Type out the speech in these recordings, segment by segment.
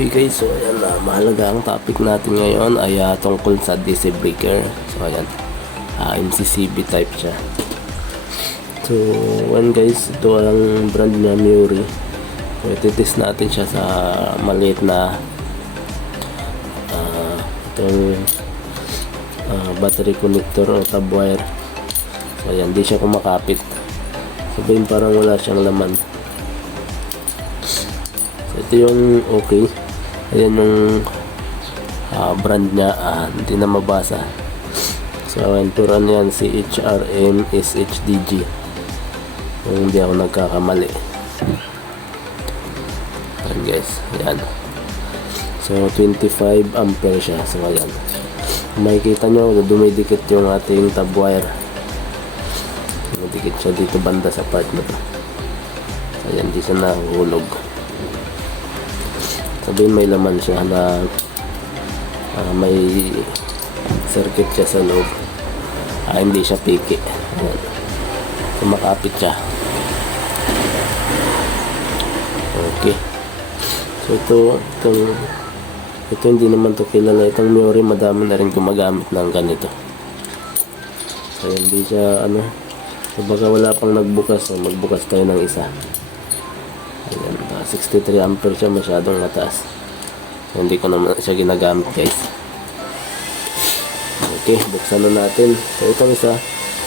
Okay guys, so ayan na, mahalaga ang topic natin ngayon ay ah, tungkol sa DC breaker. So ayan, ah, MCCB type siya. So, one guys, ito ang brand niya Muri. So, ititest natin siya sa maliit na ah, itong ah, battery connector o tab wire. So ayan, di siya kumakapit. Sabihin parang wala siyang laman. Ito yung okay. Ayan yung ah, brand niya. Ah, hindi na mabasa. So, ayan, turan yan si HRM SHDG. Kung hindi ako nagkakamali. Ayan guys. Ayan. So, 25 ampere siya. So, ayan. Makikita nyo, dumidikit yung ating tab wire. Dumidikit siya dito banda sa part na to. Ayan, di siya nahulog sabihin may laman siya na ah, may circuit siya sa loob. Ah, hindi siya piki. Ayan. kumakapit siya. Okay. So ito itong ito hindi naman to kilala. Itong Miori madami na rin gumagamit ng ganito. So hindi siya ano so wala pang nagbukas. So magbukas tayo ng isa. Ayan, 63 ampere siya masyadong mataas. Hindi ko naman siya ginagamit guys. Okay, buksan na natin. So itong isa,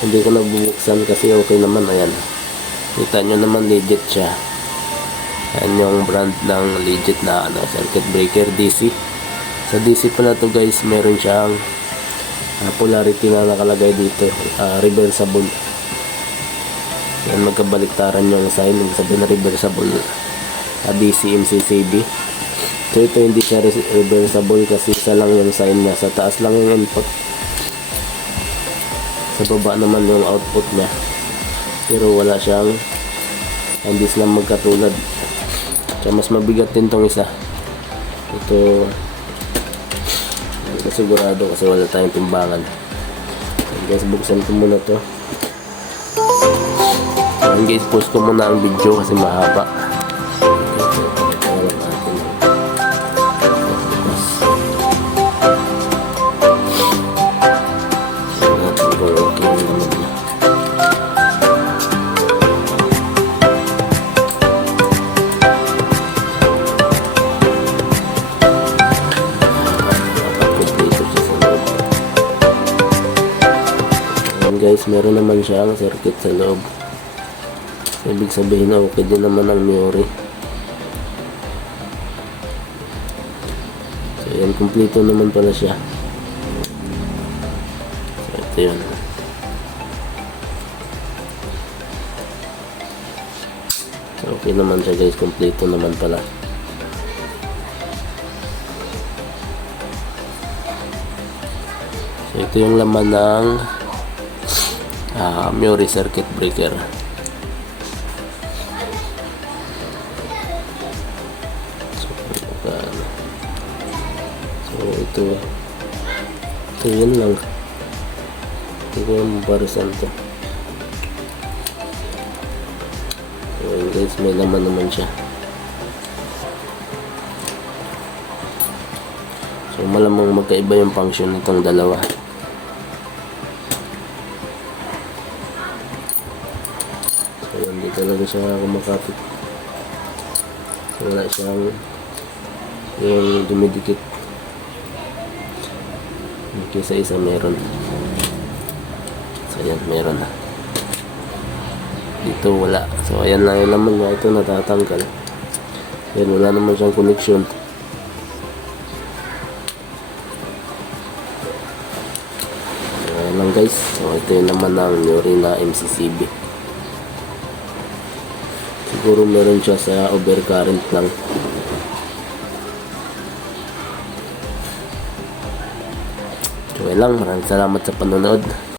hindi ko nabubuksan kasi okay naman. Ayan. Kita nyo naman legit siya. Ayan yung brand ng legit na ano, circuit breaker DC. Sa DC pala to guys, meron siyang ah, polarity na nakalagay dito. ah, reversible. Yan magkabaliktaran yung sign sabi na reversible DC MCCB so ito hindi siya reversible kasi isa lang yung sign niya. Sa taas lang yung input. Sa baba naman yung output niya. Pero wala siyang hindi sila magkatulad. Kaya mas mabigat din tong isa. Ito sigurado kasi wala tayong timbangan. So guys buksan ko muna to. Guys, post ko muna ang video kasi mahaba. Guys, meron naman siyang circuit sa loob. Ibig sabihin na okay din naman ang Miori. So yan, kumpleto naman pala siya. So ito yun. So okay naman siya guys, kumpleto naman pala. So ito yung laman ng ah, Miori circuit breaker. Magkano? So, ito. Ito yun lang. Ito ko yung barisan to. So, yun guys, may laman naman siya. So, malamang magkaiba yung function nitong dalawa. Talaga siya kumakapit. Wala siyang yung dumidikit. Okay sa isa meron. So ayan meron na. Dito wala. So ayan lang yun naman niya. Ito natatanggal. Ayan wala naman siyang connection. Ayan lang guys. So ito yun naman ang Nuri na MCCB siguro meron siya sa overcurrent lang yun lang. Maraming salamat sa panonood.